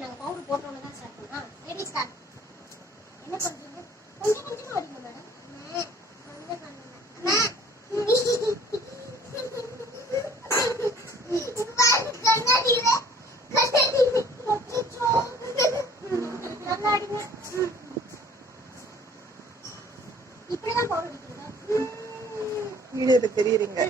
நாங்க பவுடர் போட்டோன்னு தான் ஸ்டார்ட் பண்ணோம். Ready start. என்ன பண்றீங்க? கொஞ்சம் கொஞ்சமா அடிங்க மேடம். இப்படிதான் பவுடர் அடிக்கிறதா? வீடியோல தெரியுறீங்க.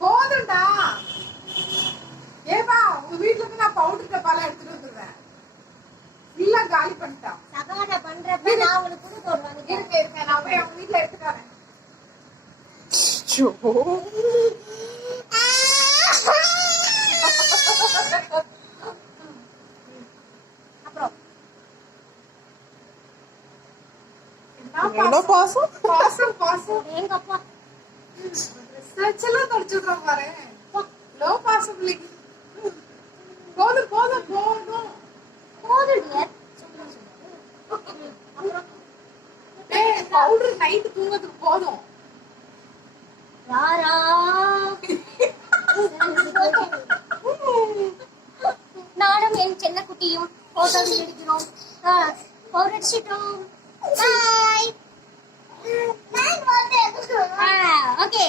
போதும்டா. ஏமா உங்க வீட்ல இருந்து நான் பவுடர் டப்பால எடுத்துட்டு வந்துடுறேன். இல்ல காலி பண்ணிட்டான். சகானா பண்றப்ப நான் உங்களுக்கு கூட போடுவாங்க. இருக்க நான் போய் அவங்க வீட்ல எடுத்துக்கறேன். அப்புறம் என்ன பாசம் பாசம் பாசம் எங்க அப்பா சச்சல தொடச்சுறோம் பாரு. லோ பாசம் பிள்ளைக்கு. போதும் போதும் போதும் போடுங்க. ஏய் பவுடர் நைட் தூங்கிறதுக்கு போதும். யாரா நானும் என் செல்ல குட்டியும் போட்டோ எடுக்கிறோம். பவுடர் அடிச்சிட்டோம். பாய். ஓகே.